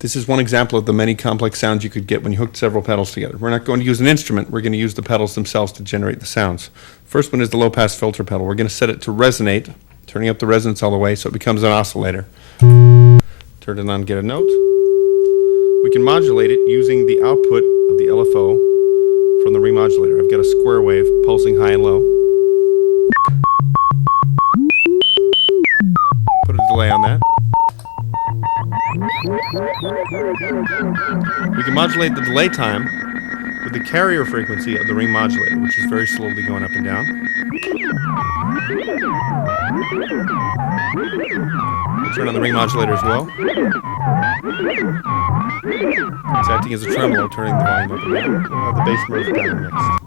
This is one example of the many complex sounds you could get when you hooked several pedals together. We're not going to use an instrument, we're going to use the pedals themselves to generate the sounds. First one is the low-pass filter pedal. We're going to set it to resonate, turning up the resonance all the way so it becomes an oscillator. Turn it on, get a note. We can modulate it using the output of the LFO from the remodulator. I've got a square wave pulsing high and low. Put a delay on that. We can modulate the delay time with the carrier frequency of the ring modulator, which is very slowly going up and down. We'll turn on the ring modulator as well. It's acting as a tremolo, turning the volume up and down. We'll have the bass merge pattern next.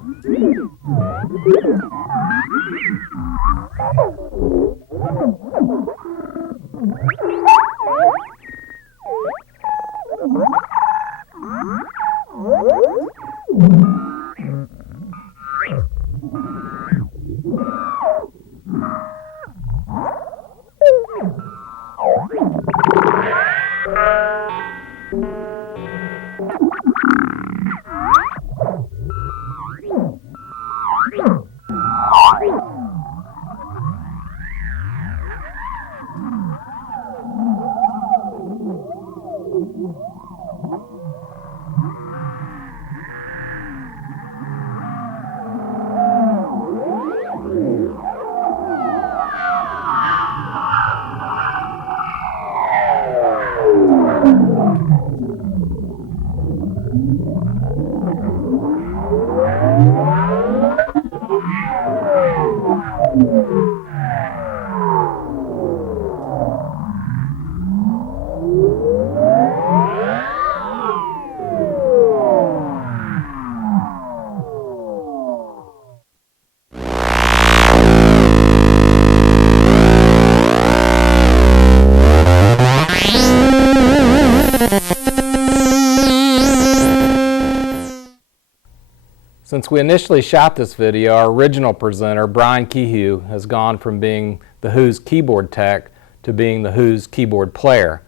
Since we initially shot this video, our original presenter, Brian Kehoe, has gone from being The Who's keyboard tech to being The Who's keyboard player.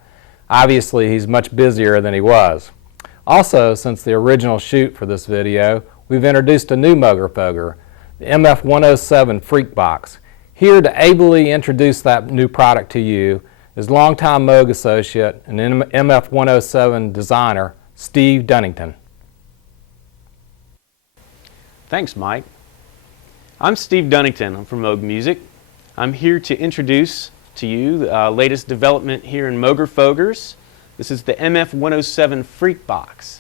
Obviously, he's much busier than he was. Also, since the original shoot for this video, we've introduced a new Moogerfooger, the MF107 Freakbox. Here to ably introduce that new product to you is longtime Moog associate and MF107 designer, Steve Dunnington. Thanks, Mike. I'm Steve Dunnington. I'm from Moog Music. I'm here to introduce to you the latest development here in Moogerfoogers. This is the MF107 Freakbox.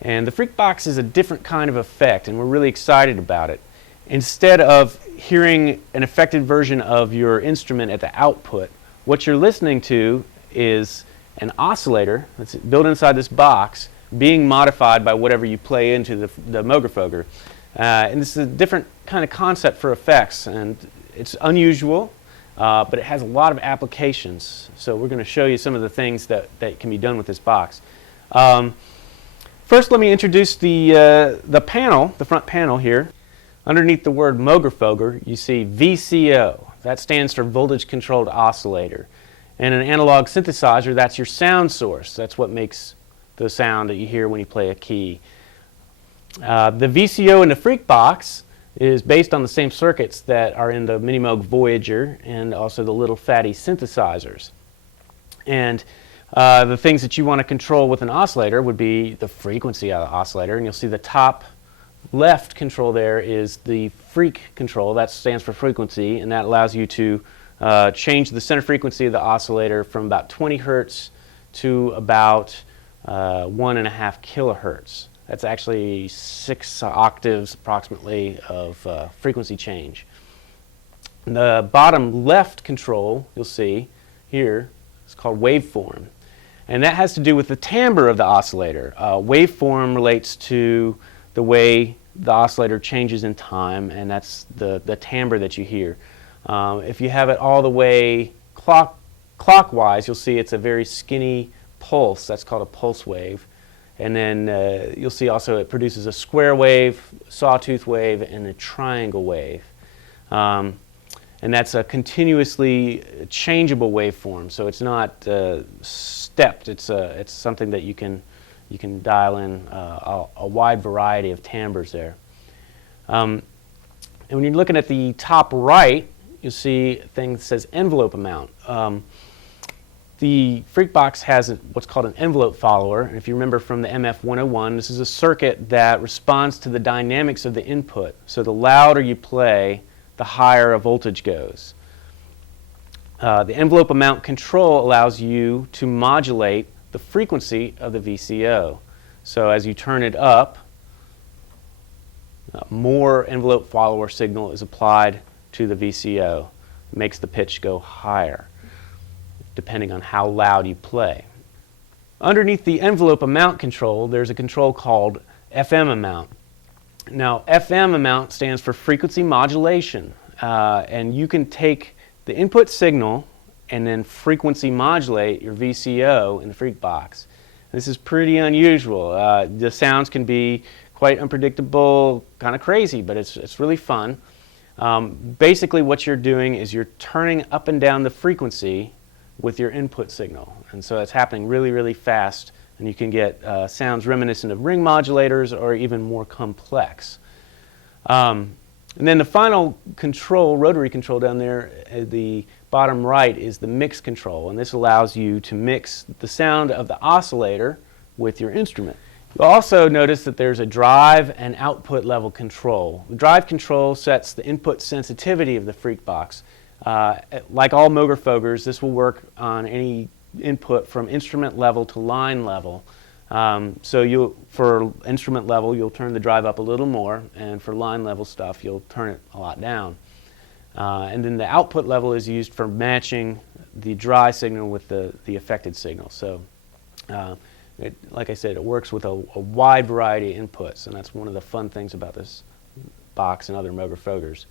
And the Freakbox is a different kind of effect, and we're really excited about it. Instead of hearing an affected version of your instrument at the output, what you're listening to is an oscillator that's built inside this box being modified by whatever you play into the Moogerfooger. And this is a different kind of concept for effects, and it's unusual, but it has a lot of applications. So we're going to show you some of the things that can be done with this box. First, let me introduce the panel, the front panel here. Underneath the word Moogerfooger, you see VCO. That stands for voltage controlled oscillator. And an analog synthesizer, that's your sound source. That's what makes the sound that you hear when you play a key. The VCO in the Freakbox is based on the same circuits that are in the Minimoog Voyager and also the little fatty synthesizers. And the things that you want to control with an oscillator would be the frequency of the oscillator, and you'll see the top left control there is the Freq control. That stands for frequency, and that allows you to change the center frequency of the oscillator from about 20 hertz to about 1.5 kilohertz. That's actually 6 octaves approximately of frequency change. The bottom left control, you'll see here, is called Waveform. And that has to do with the timbre of the oscillator. Waveform relates to the way the oscillator changes in time, and that's the timbre that you hear. If you have it all the way clockwise, you'll see it's a very skinny pulse. That's called a pulse wave. And then you'll see also it produces a square wave, sawtooth wave, and a triangle wave. and that's a continuously changeable waveform. So it's not stepped. It's something that you can dial in a wide variety of timbres there. And when you're looking at the top right, you'll see a thing that says envelope amount. The Freakbox has what's called an envelope follower. And if you remember from the MF101, this is a circuit that responds to the dynamics of the input. So the louder you play, the higher a voltage goes. The envelope amount control allows you to modulate the frequency of the VCO. So as you turn it up, more envelope follower signal is applied to the VCO. It makes the pitch go higher, depending on how loud you play. Underneath the envelope amount control, there's a control called FM amount. Now, FM amount stands for frequency modulation, and you can take the input signal and then frequency modulate your VCO in the Freakbox. This is pretty unusual. The sounds can be quite unpredictable, kind of crazy, but it's really fun. Basically, what you're doing is you're turning up and down the frequency with your input signal. And so it's happening really, really fast, and you can get sounds reminiscent of ring modulators or even more complex. And then the final control, rotary control down there at the bottom right, is the mix control, and this allows you to mix the sound of the oscillator with your instrument. You'll also notice that there's a drive and output level control. The drive control sets the input sensitivity of the Freakbox. Like all Moogerfoogers, this will work on any input from instrument level to line level. So for instrument level, you'll turn the drive up a little more, and for line level stuff, you'll turn it a lot down. And then the output level is used for matching the dry signal with the affected signal. So, like I said, it works with a wide variety of inputs, and that's one of the fun things about this box and other Moogerfoogers.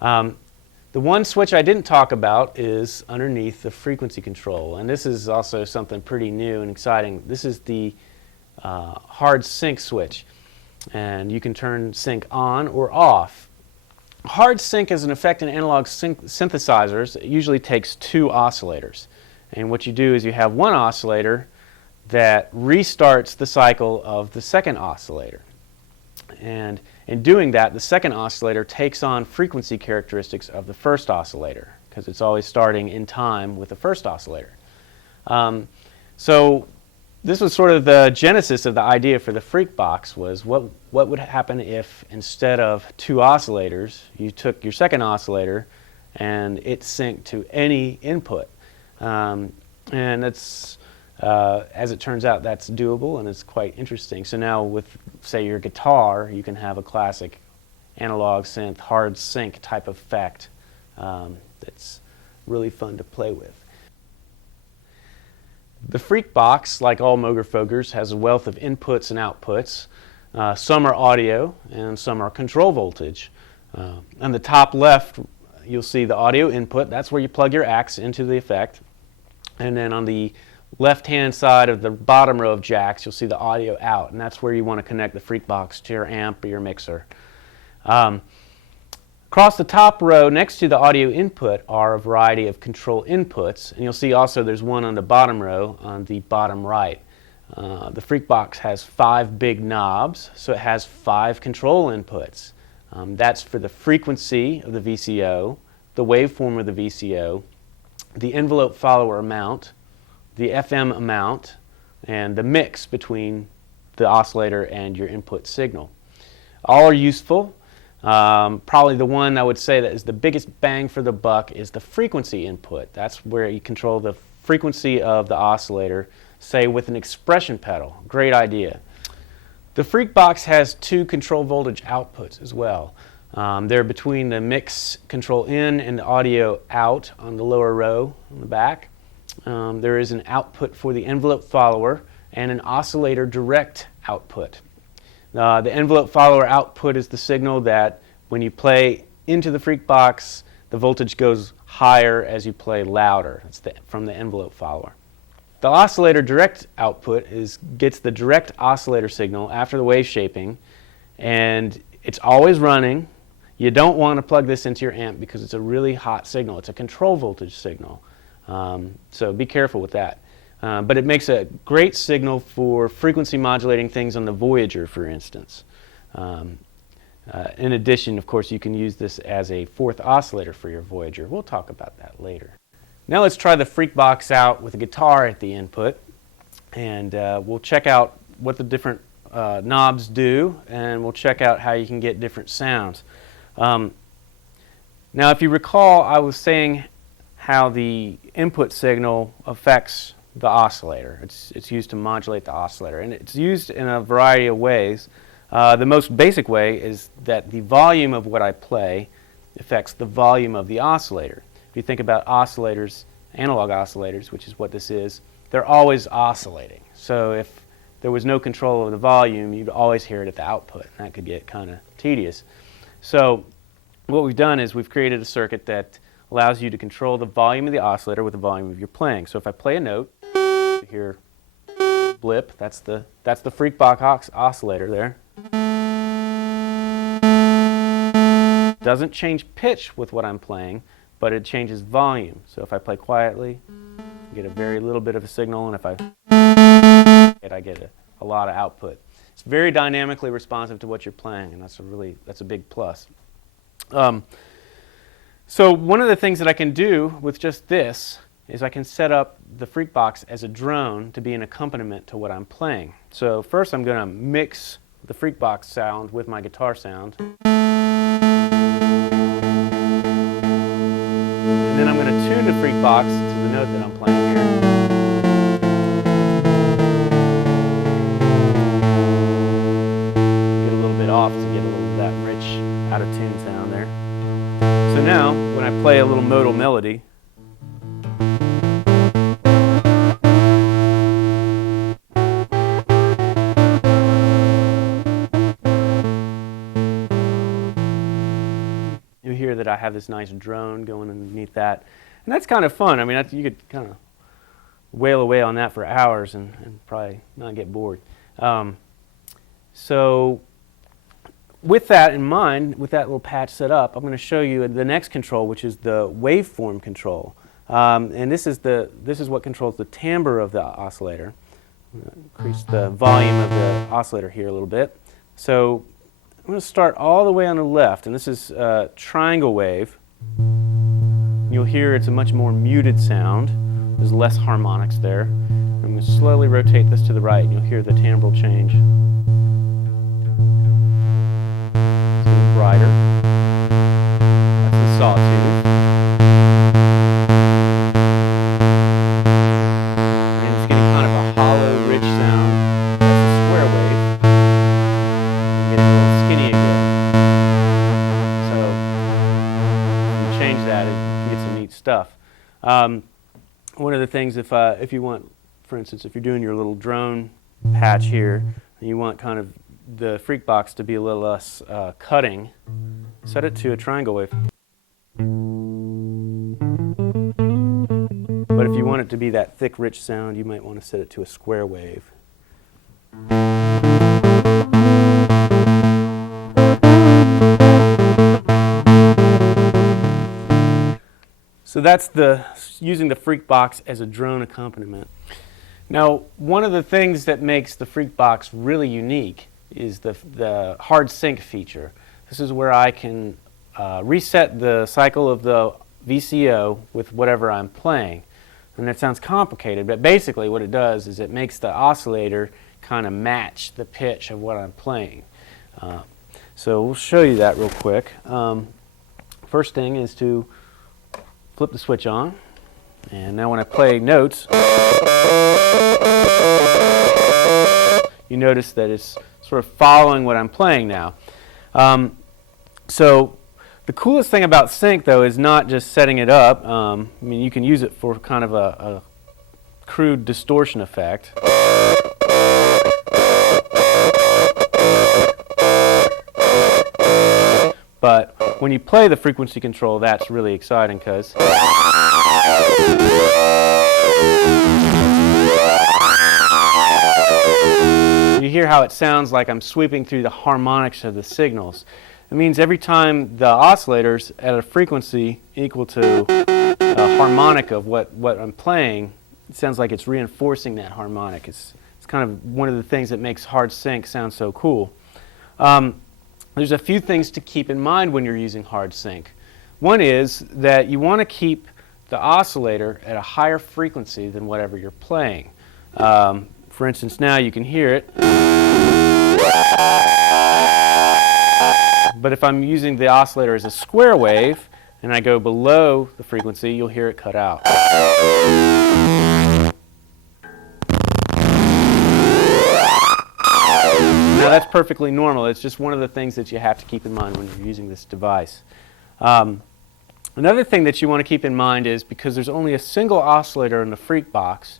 The one switch I didn't talk about is underneath the frequency control, and this is also something pretty new and exciting. This is the hard sync switch, and you can turn sync on or off. Hard sync is an effect in analog synthesizers. It usually takes two oscillators, and what you do is you have one oscillator that restarts the cycle of the second oscillator. And in doing that, the second oscillator takes on frequency characteristics of the first oscillator, because it's always starting in time with the first oscillator. So this was sort of the genesis of the idea for the Freakbox, was what would happen if instead of two oscillators, you took your second oscillator and it synced to any input. And it's as it turns out, that's doable, and it's quite interesting. So now with, say, your guitar, you can have a classic analog synth hard sync type effect that's really fun to play with. The Freakbox, like all Moogerfoogers, has a wealth of inputs and outputs. Some are audio and some are control voltage. On the top left, you'll see the audio input. That's where you plug your axe into the effect. And then on the left-hand side of the bottom row of jacks, you'll see the audio out, and that's where you want to connect the Freakbox to your amp or your mixer. Across the top row, next to the audio input, are a variety of control inputs, and you'll see also there's one on the bottom row on the bottom right. The Freakbox has 5 big knobs, so it has 5 control inputs. That's for the frequency of the VCO, the waveform of the VCO, the envelope follower amount, the FM amount, and the mix between the oscillator and your input signal. All are useful. Probably the one I would say that is the biggest bang for the buck is the frequency input. That's where you control the frequency of the oscillator, say with an expression pedal. Great idea. The Freakbox has 2 control voltage outputs as well. They're between the mix control in and the audio out on the lower row on the back. There is an output for the envelope follower and an oscillator direct output. The envelope follower output is the signal that when you play into the Freakbox, the voltage goes higher as you play louder. It's from the envelope follower. The oscillator direct output gets the direct oscillator signal after the wave shaping, and it's always running. You don't want to plug this into your amp because it's a really hot signal. It's a control voltage signal. So be careful with that. But it makes a great signal for frequency modulating things on the Voyager, for instance. In addition, of course, you can use this as a fourth oscillator for your Voyager. We'll talk about that later. Now let's try the FreakBox out with a guitar at the input, and we'll check out what the different knobs do, and we'll check out how you can get different sounds. Now if you recall, I was saying how the input signal affects the oscillator. It's used to modulate the oscillator, and it's used in a variety of ways. The most basic way is that the volume of what I play affects the volume of the oscillator. If you think about oscillators, analog oscillators, which is what this is, they're always oscillating. So if there was no control of the volume, you'd always hear it at the output, and that could get kind of tedious. So what we've done is we've created a circuit that allows you to control the volume of the oscillator with the volume of your playing. So if I play a note, you hear blip, that's the FreakBox oscillator there. Doesn't change pitch with what I'm playing, but it changes volume. So if I play quietly, I get a very little bit of a signal, and if I get a lot of output. It's very dynamically responsive to what you're playing, and that's a big plus. So one of the things that I can do with just this is I can set up the FreakBox as a drone to be an accompaniment to what I'm playing. So first I'm going to mix the FreakBox sound with my guitar sound. And then I'm going to tune the FreakBox to the note that I'm playing here. Get a little bit off to get a little of that rich, out of tune sound there. So now, when I play a little modal melody, you hear that I have this nice drone going underneath that. And that's kind of fun. I mean, you could kind of wail away on that for hours and probably not get bored. So with that in mind, with that little patch set up, I'm going to show you the next control, which is the waveform control. And this is what controls the timbre of the oscillator. I'm going to increase the volume of the oscillator here a little bit. So I'm going to start all the way on the left, and this is triangle wave. You'll hear it's a much more muted sound. There's less harmonics there. I'm going to slowly rotate this to the right, and you'll hear the timbral change. It's getting brighter. That's the sawtooth. And it's getting kind of a hollow, rich sound. That's the square wave. I'm getting a little skinny again. So if you change that, you get some neat stuff. One of the things, if you want, for instance, if you're doing your little drone patch here, and you want kind of the FreakBox to be a little less cutting, set it to a triangle wave. But if you want it to be that thick, rich sound, you might want to set it to a square wave. So that's using the FreakBox as a drone accompaniment. Now, one of the things that makes the FreakBox really unique is the hard sync feature. This is where I can reset the cycle of the VCO with whatever I'm playing. And that sounds complicated, but basically what it does is it makes the oscillator kind of match the pitch of what I'm playing. So we'll show you that real quick. First thing is to flip the switch on, and now when I play notes, you notice that it's sort of following what I'm playing now. So the coolest thing about sync, though, is not just setting it up. I mean, you can use it for kind of a crude distortion effect. But when you play the frequency control, that's really exciting because you hear how it sounds like I'm sweeping through the harmonics of the signals. It means every time the oscillator's at a frequency equal to a harmonic of what I'm playing, it sounds like it's reinforcing that harmonic. It's kind of one of the things that makes hard sync sound so cool. There's a few things to keep in mind when you're using hard sync. One is that you want to keep the oscillator at a higher frequency than whatever you're playing. For instance, now you can hear it. But if I'm using the oscillator as a square wave and I go below the frequency, you'll hear it cut out. Now that's perfectly normal. It's just one of the things that you have to keep in mind when you're using this device. Another thing that you want to keep in mind is because there's only a single oscillator in the FreakBox,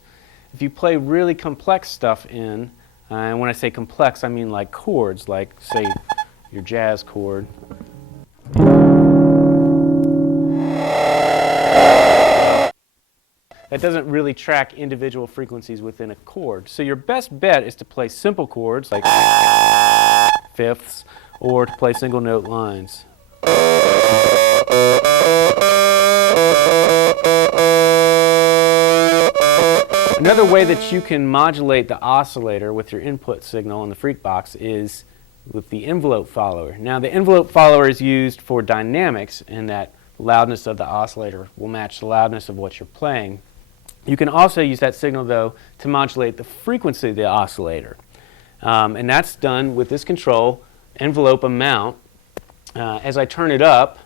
if you play really complex stuff in, and when I say complex, I mean like chords, like say your jazz chord. That doesn't really track individual frequencies within a chord. So your best bet is to play simple chords like fifths or to play single note lines. Another way that you can modulate the oscillator with your input signal in the FreakBox is with the envelope follower. Now the envelope follower is used for dynamics in that loudness of the oscillator will match the loudness of what you're playing. You can also use that signal though to modulate the frequency of the oscillator. And that's done with this control, envelope amount. As I turn it up,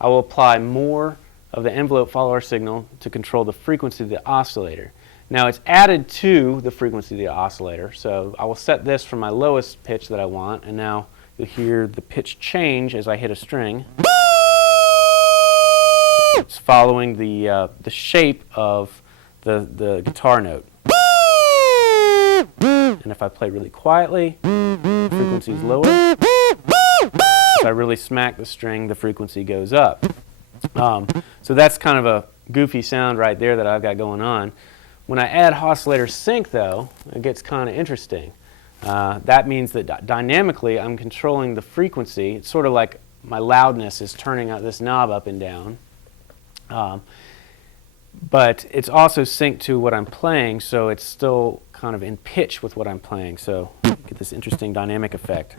I will apply more of the envelope follower signal to control the frequency of the oscillator. Now it's added to the frequency of the oscillator, so I will set this for my lowest pitch that I want, and now you'll hear the pitch change as I hit a string. It's following the shape of the guitar note. And if I play really quietly, the frequency is lower. If I really smack the string, the frequency goes up. So that's kind of a goofy sound right there that I've got going on. When I add oscillator sync, though, it gets kind of interesting. That means that dynamically I'm controlling the frequency. It's sort of like my loudness is turning this knob up and down. But it's also synced to what I'm playing, so it's still kind of in pitch with what I'm playing. So you get this interesting dynamic effect.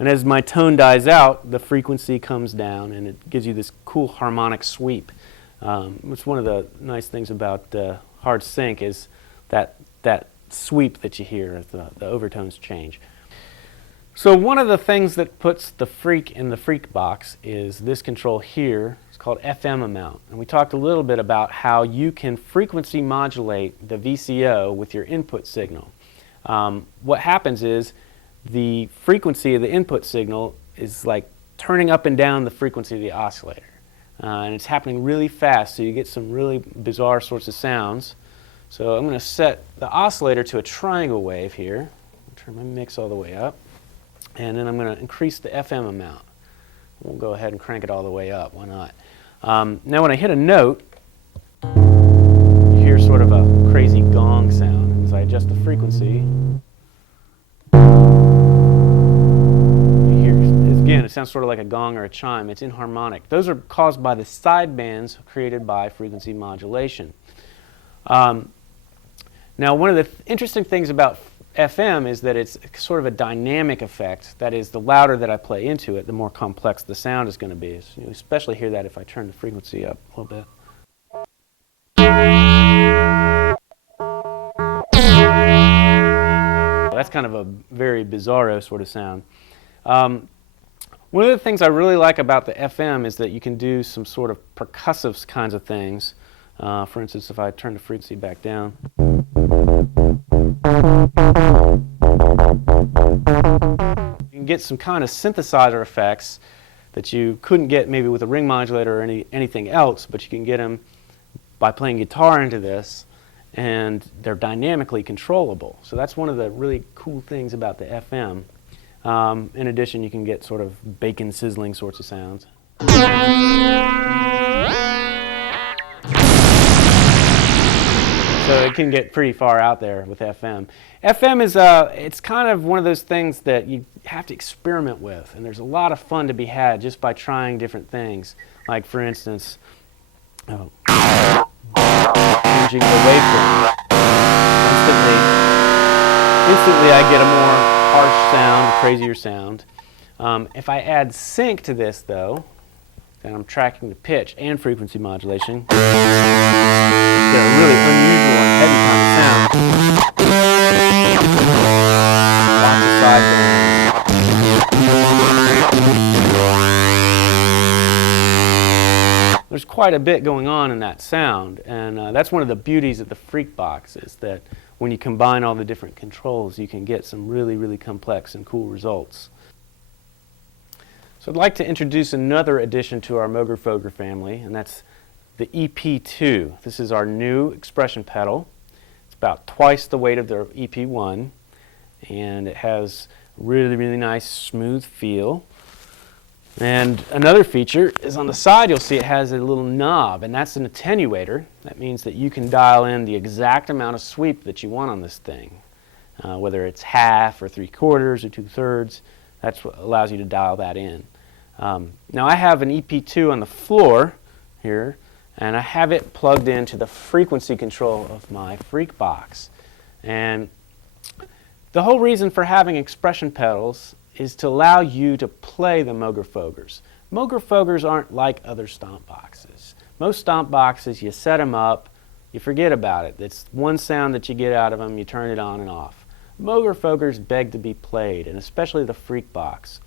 And as my tone dies out, the frequency comes down and it gives you this cool harmonic sweep. It's one of the nice things about hard sync is that sweep that you hear as the overtones change. So one of the things that puts the freak in the FreakBox is this control here. It's called FM amount. And we talked a little bit about how you can frequency modulate the VCO with your input signal. What happens is the frequency of the input signal is like turning up and down the frequency of the oscillator. And it's happening really fast, so you get some really bizarre sorts of sounds. So I'm going to set the oscillator to a triangle wave here. Turn my mix all the way up. And then I'm going to increase the FM amount. We'll go ahead and crank it all the way up. Why not? Now when I hit a note, you hear sort of a crazy gong sound. And as I adjust the frequency, again, it sounds sort of like a gong or a chime. It's inharmonic. Those are caused by the sidebands created by frequency modulation. Now, one of the interesting things about FM is that it's sort of a dynamic effect. That is, the louder that I play into it, the more complex the sound is going to be. So you especially hear that if I turn the frequency up a little bit. That's kind of a very bizarro sort of sound. One of the things I really like about the FM is that you can do some sort of percussive kinds of things. For instance, if I turn the frequency back down. You can get some kind of synthesizer effects that you couldn't get maybe with a ring modulator or anything else, but you can get them by playing guitar into this, and they're dynamically controllable. So that's one of the really cool things about the FM. In addition, you can get sort of bacon sizzling sorts of sounds. So it can get pretty far out there with FM. FM is it's kind of one of those things that you have to experiment with, and there's a lot of fun to be had just by trying different things. Like for instance, changing the waveform. Instantly I get a more harsh sound, a crazier sound. If I add sync to this though, then I'm tracking the pitch and frequency modulation. Get a really unusual and heavy kind of sound. Lots of sidebands. There's quite a bit going on in that sound, and that's one of the beauties of the FreakBox, is that when you combine all the different controls, you can get some really, really complex and cool results. So I'd like to introduce another addition to our Moogerfooger family, and that's the EP2. This is our new expression pedal. It's about twice the weight of the EP1, and it has really, really nice smooth feel. And another feature is on the side, you'll see it has a little knob, and that's an attenuator. That means that you can dial in the exact amount of sweep that you want on this thing, whether it's half or 3/4 or 2/3. That's what allows you to dial that in. Now I have an EP2 on the floor here, and I have it plugged into the frequency control of my FreakBox. And the whole reason for having expression pedals is to allow you to play the Moogerfoogers. Moogerfoogers aren't like other stomp boxes. Most stomp boxes, you set them up, you forget about it. It's one sound that you get out of them, you turn it on and off. Moogerfoogers beg to be played, and especially the FreakBox.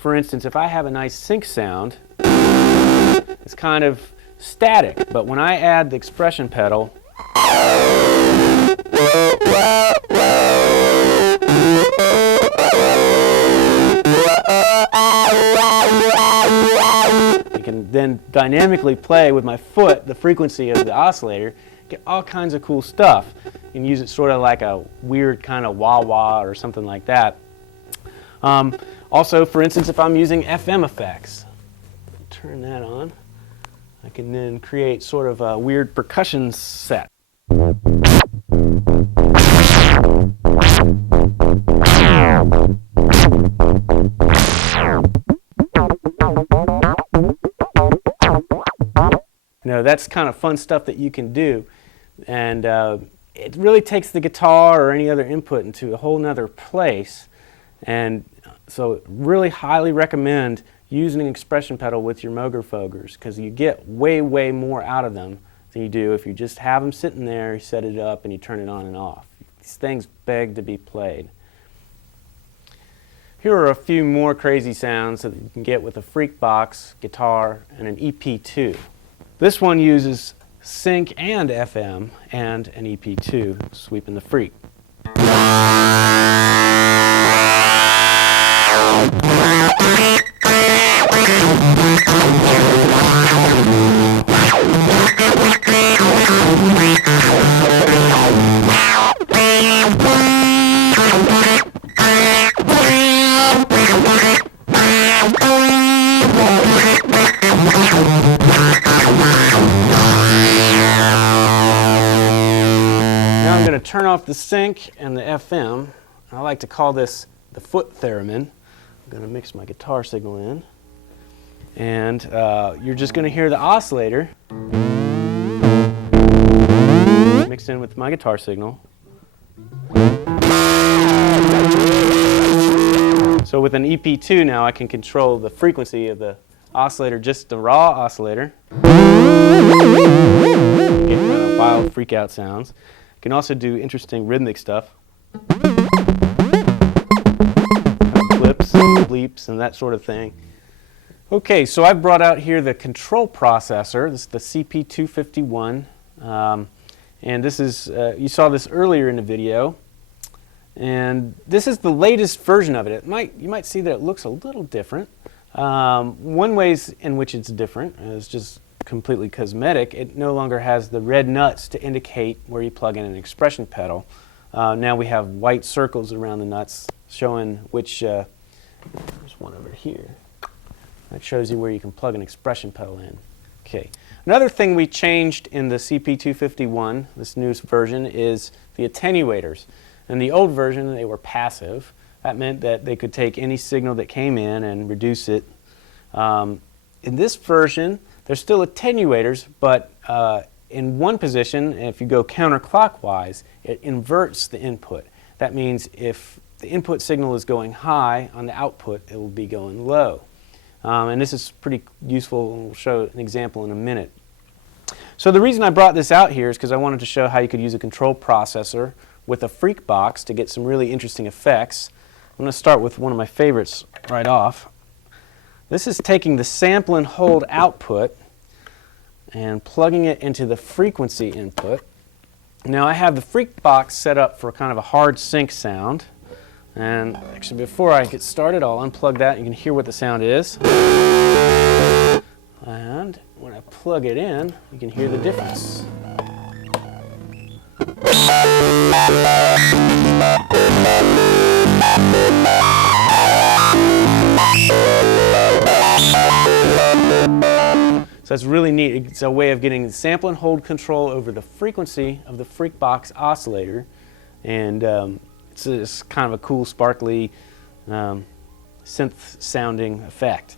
For instance, if I have a nice sync sound, it's kind of static, but when I add the expression pedal, I can then dynamically play with my foot the frequency of the oscillator, get all kinds of cool stuff. You can use it sort of like a weird kind of wah-wah or something like that. Also, for instance, if I'm using FM effects, turn that on, I can then create sort of a weird percussion set. That's kind of fun stuff that you can do, and it really takes the guitar or any other input into a whole nother place. And so really highly recommend using an expression pedal with your Moogerfoogers, because you get way, way more out of them than you do if you just have them sitting there, you set it up, and you turn it on and off. These things beg to be played. Here are a few more crazy sounds that you can get with a FreakBox guitar and an EP2. This one uses sync and FM and an EP2, sweeping the freak. Turn off the sync and the FM. I like to call this the foot theremin. I'm going to mix my guitar signal in, and you're just going to hear the oscillator mixed in with my guitar signal. So with an EP2 now, I can control the frequency of the oscillator, just the raw oscillator. Get kind of wild freak out sounds. You can also do interesting rhythmic stuff. Blips and bleeps and that sort of thing. Okay, so I've brought out here the control processor. This is the CP251. And this is, you saw this earlier in the video. And this is the latest version of it. You might see that it looks a little different. One way in which it's different is just completely cosmetic. It no longer has the red nuts to indicate where you plug in an expression pedal. Now we have white circles around the nuts showing which, there's one over here. That shows you where you can plug an expression pedal in. Okay. Another thing we changed in the CP251, this newest version, is the attenuators. In the old version, they were passive. That meant that they could take any signal that came in and reduce it. In this version, there's still attenuators, but in one position, if you go counterclockwise, it inverts the input. That means if the input signal is going high, on the output it will be going low. And this is pretty useful, and we'll show an example in a minute. So the reason I brought this out here is because I wanted to show how you could use a control processor with a FreakBox to get some really interesting effects. I'm going to start with one of my favorites right off. This is taking the sample and hold output and plugging it into the frequency input. Now I have the FreakBox set up for kind of a hard sync sound. And actually, before I get started, I'll unplug that. You can hear what the sound is. And when I plug it in, you can hear the difference. So that's really neat. It's a way of getting the sample and hold control over the frequency of the FreakBox oscillator. And it's kind of a cool, sparkly, synth-sounding effect.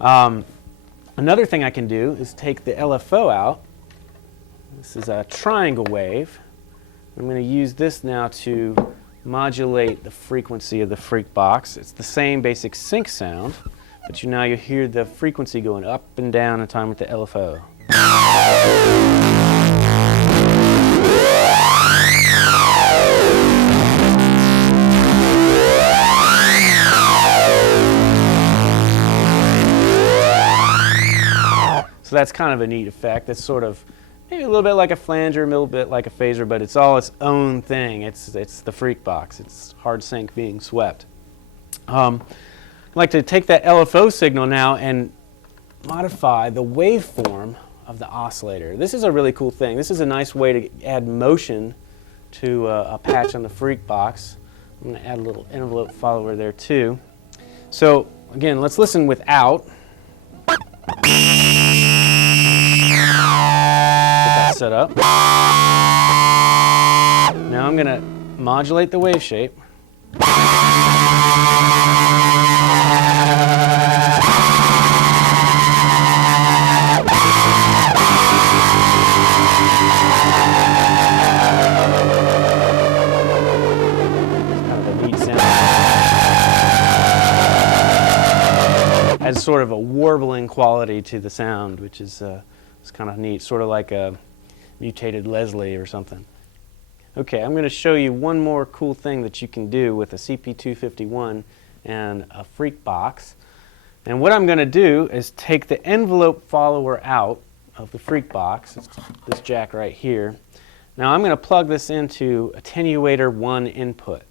Another thing I can do is take the LFO out. This is a triangle wave. I'm going to use this now to modulate the frequency of the FreakBox. It's the same basic sync sound, but now you hear the frequency going up and down in time with the LFO. So that's kind of a neat effect. It's sort of maybe a little bit like a flanger, a little bit like a phaser, but it's all its own thing. It's the FreakBox. It's hard sync being swept. I'd like to take that LFO signal now and modify the waveform of the oscillator. This is a really cool thing. This is a nice way to add motion to a patch on the FreakBox. I'm going to add a little envelope follower there too. So again, let's listen without. Set up. Now I'm going to modulate the wave shape. It's kind of a neat sound. Has sort of a warbling quality to the sound, which is it's kind of neat, sort of like a mutated Leslie or something. Okay, I'm going to show you one more cool thing that you can do with a CP251 and a FreakBox. And what I'm going to do is take the envelope follower out of the FreakBox, it's this jack right here. Now I'm going to plug this into attenuator 1 input.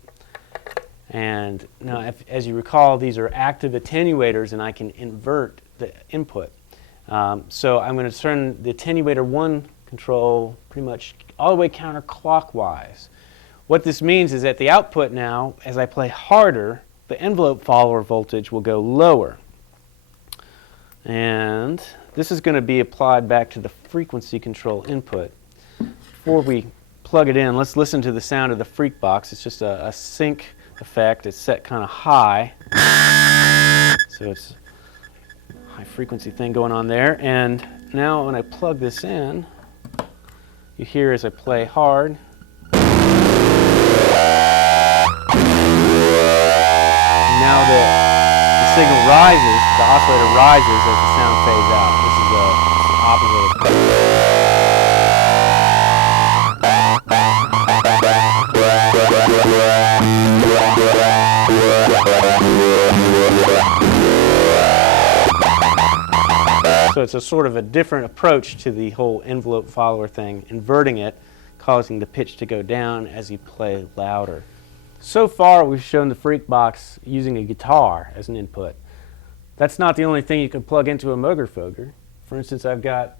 And now, as you recall, these are active attenuators and I can invert the input. So I'm going to turn the attenuator 1 control pretty much all the way counterclockwise. What this means is that the output now, as I play harder, the envelope follower voltage will go lower. And this is going to be applied back to the frequency control input. Before we plug it in, let's listen to the sound of the FreakBox. It's just a sync effect. It's set kind of high. So it's a high frequency thing going on there. And now when I plug this in, you hear as I play hard. Now the signal rises, the oscillator rises as the sound fades out. This is the opposite of So it's a sort of a different approach to the whole envelope follower thing, inverting it, causing the pitch to go down as you play louder. So far we've shown the FreakBox using a guitar as an input. That's not the only thing you can plug into a Moogerfooger. For instance, I've got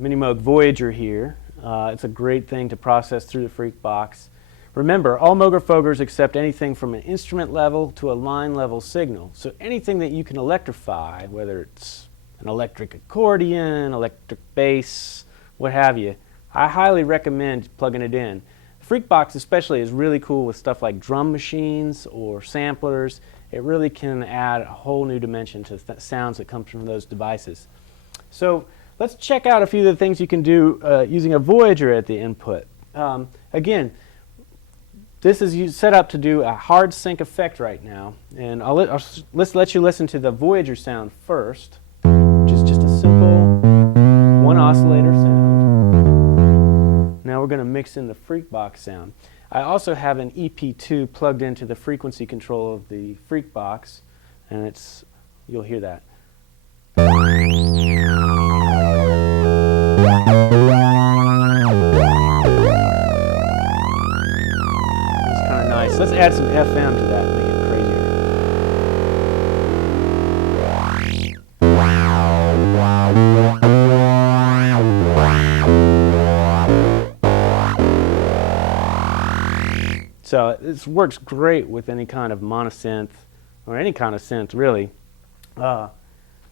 Minimoog Voyager here. It's a great thing to process through the FreakBox. Remember, all Moogerfoogers accept anything from an instrument level to a line level signal. So anything that you can electrify, whether it's an electric accordion, electric bass, what have you, I highly recommend plugging it in. FreakBox especially is really cool with stuff like drum machines or samplers. It really can add a whole new dimension to sounds that come from those devices. So let's check out a few of the things you can do using a Voyager at the input. Again, this is set up to do a hard sync effect right now, and let's let you listen to the Voyager sound first, which is just a simple one oscillator sound. Now we're going to mix in the FreakBox sound. I also have an EP2 plugged into the frequency control of the FreakBox, and you'll hear that. Let's add some FM to that and make it crazier. So this works great with any kind of monosynth or any kind of synth, really.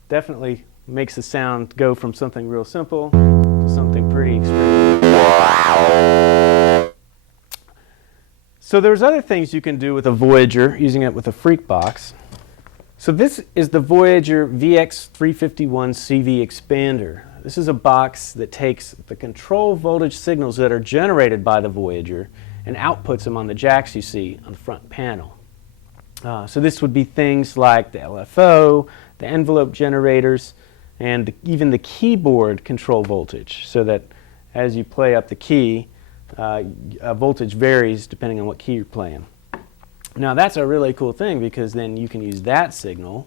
Definitely makes the sound go from something real simple to something pretty extreme. So there's other things you can do with a Voyager using it with a FreakBox. So this is the Voyager VX351 CV expander. This is a box that takes the control voltage signals that are generated by the Voyager and outputs them on the jacks you see on the front panel. So this would be things like the LFO, the envelope generators, and even the keyboard control voltage, so that as you play up the key, voltage varies depending on what key you're playing. Now that's a really cool thing, because then you can use that signal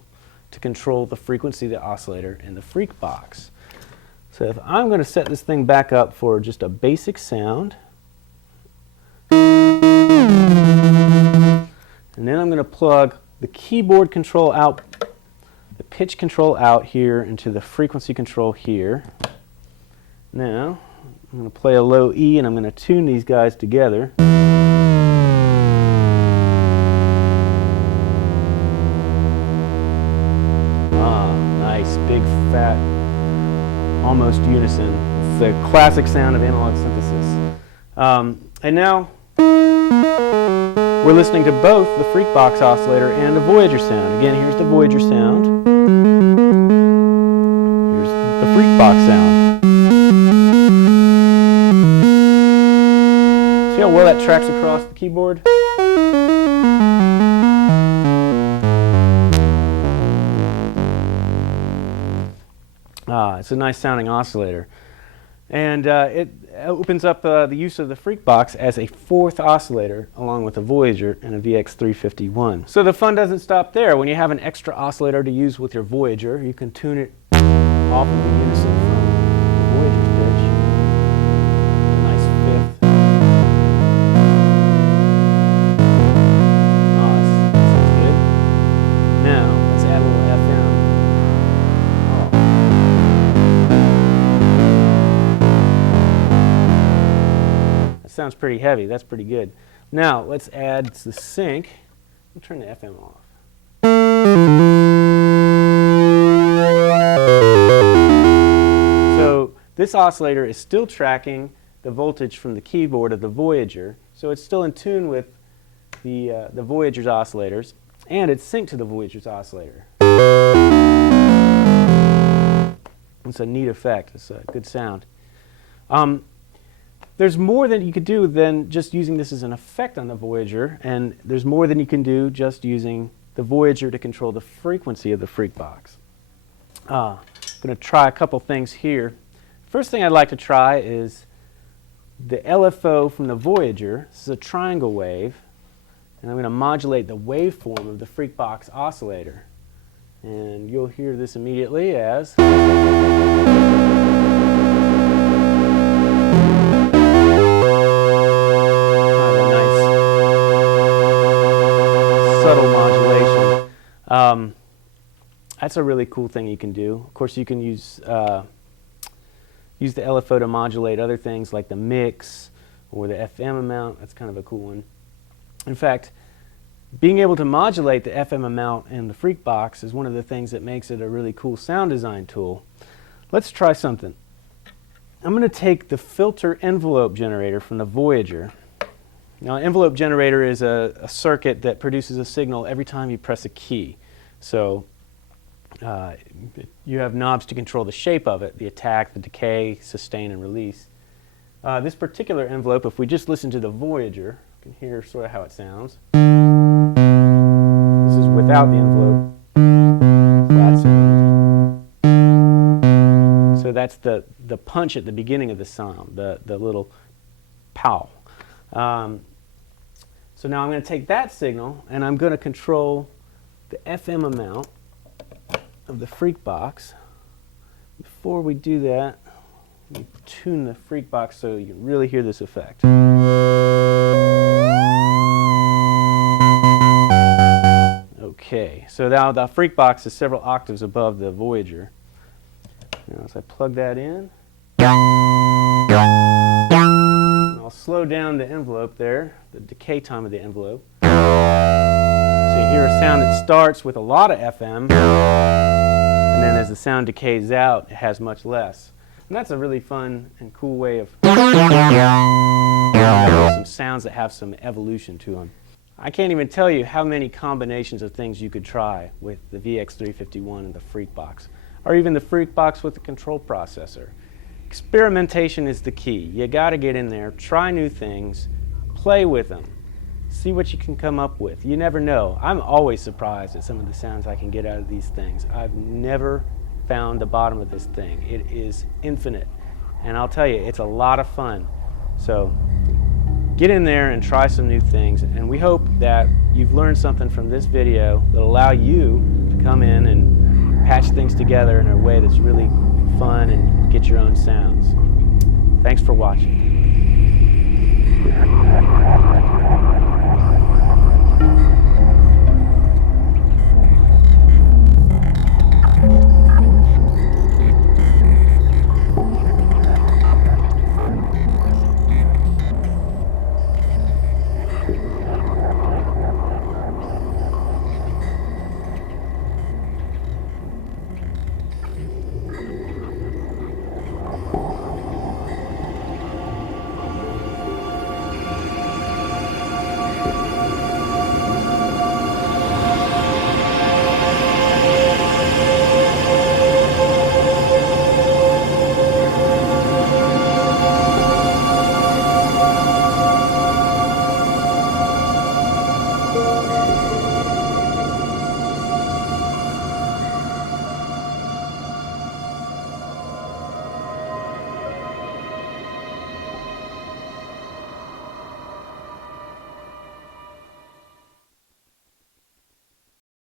to control the frequency of the oscillator in the FreakBox. So if I'm going to set this thing back up for just a basic sound, and then I'm going to plug the keyboard control out, the pitch control out here into the frequency control here. Now I'm going to play a low E, and I'm going to tune these guys together. Nice, big, fat, almost unison. It's the classic sound of analog synthesis. And now we're listening to both the FreakBox oscillator and the Voyager sound. Again, here's the Voyager sound. Here's the FreakBox sound. See how well that tracks across the keyboard? It's a nice sounding oscillator. And it opens up the use of the FreakBox as a fourth oscillator along with a Voyager and a VX351. So the fun doesn't stop there. When you have an extra oscillator to use with your Voyager, you can tune it off of the unison from the Voyager's pitch. A nice fifth. That sounds good. Now, let's add a little FM. Sounds pretty heavy. That's pretty good. Now let's add the sync. We'll turn the FM off. So this oscillator is still tracking the voltage from the keyboard of the Voyager, so it's still in tune with the Voyager's oscillators, and it's synced to the Voyager's oscillator. It's a neat effect. It's a good sound. There's more that you could do than just using this as an effect on the Voyager, and there's more than you can do just using the Voyager to control the frequency of the FreakBox. I'm going to try a couple things here. First thing I'd like to try is the LFO from the Voyager. This is a triangle wave, and I'm going to modulate the waveform of the FreakBox oscillator. And you'll hear this immediately as subtle modulation. That's a really cool thing you can do. Of course, you can use the LFO to modulate other things like the mix or the FM amount. That's kind of a cool one. In fact, being able to modulate the FM amount in the FreakBox is one of the things that makes it a really cool sound design tool. Let's try something. I'm going to take the filter envelope generator from the Voyager. Now, an envelope generator is a circuit that produces a signal every time you press a key. So you have knobs to control the shape of it, the attack, the decay, sustain, and release. This particular envelope, if we just listen to the Voyager, you can hear sort of how it sounds. This is without the envelope flat cylinder. So that's the punch at the beginning of the sound, the little pow. So now I'm going to take that signal and I'm going to control the FM amount of the FreakBox. Before we do that, let me tune the FreakBox so you can really hear this effect. Okay, so now the FreakBox is several octaves above the Voyager. Now as I plug that in, I'll slow down the envelope there, the decay time of the envelope. So you hear a sound that starts with a lot of FM, and then as the sound decays out, it has much less. And that's a really fun and cool way of some sounds that have some evolution to them. I can't even tell you how many combinations of things you could try with the VX351 and the FreakBox, or even the FreakBox with the control processor. Experimentation is the key. You got to get in there, try new things, play with them, see what you can come up with. You never know. I'm always surprised at some of the sounds I can get out of these things. I've never found the bottom of this thing. It is infinite, and I'll tell you, it's a lot of fun. So get in there and try some new things, and we hope that you've learned something from this video that'll allow you to come in and patch things together in a way that's really fun and get your own sounds. Thanks for watching.